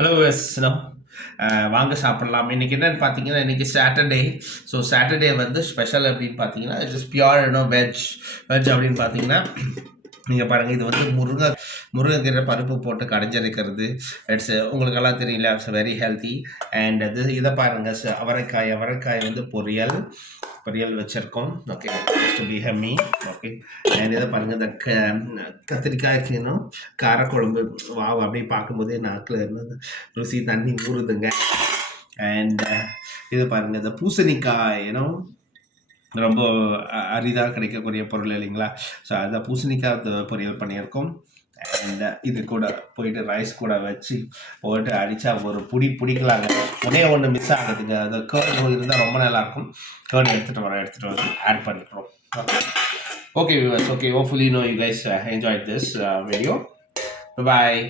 Hello yes வாங்க சாப்பிடலாம். இன்னைக்கு என்னன்னு பார்த்தீங்கன்னா, இன்னைக்கு சாட்டர்டே. ஸோ சாட்டர்டே வந்து ஸ்பெஷல் அப்படின்னு பார்த்தீங்கன்னா, இட்ஸ் பியூர் வெஜ். வெஜ் அப்படின்னு பார்த்தீங்கன்னா, நீங்கள் பாருங்கள், இது வந்து முருங்கைக்கீரை பருப்பு போட்டு கடைஞ்சிருக்கிறது. உங்களுக்கெல்லாம் தெரியல, இட்ஸ் வெரி ஹெல்த்தி. அண்ட் இதை பாருங்கள், அவரைக்காய் வந்து பொரியல் வச்சுருக்கோம். ஓகே, டு பி ஹெம்மி. ஓகே, அண்ட் இதை பாருங்கள், இந்த கத்திரிக்காய்க்குனும் காரக்குழம்பு. வாவ், அப்படியே பார்க்கும்போதே நாக்கில் இருந்து ருசி தண்ணி ஊறுதுங்க. அண்ட் இது பாருங்கள், இந்த பூசணிக்காய் ரொம்ப அரிதாக கிடைக்கக்கூடிய பொருள் இல்லைங்களா? ஸோ அந்த பூசணிக்காய் பொரியல் பண்ணியிருக்கோம். அண்ட் இது கூட போயிட்டு ரைஸ் கூட வச்சு போயிட்டு அடித்தா ஒரு பிடிக்கலாங்க. ஒன்று மிஸ் ஆகுதுங்க, அந்த கேர்டு இருந்தால் ரொம்ப நல்லாயிருக்கும். கேர்டு எடுத்துகிட்டு வந்து ஆட் பண்ணிக்கிறோம். Okay viewers, okay, hopefully you guys enjoy this video. Bye.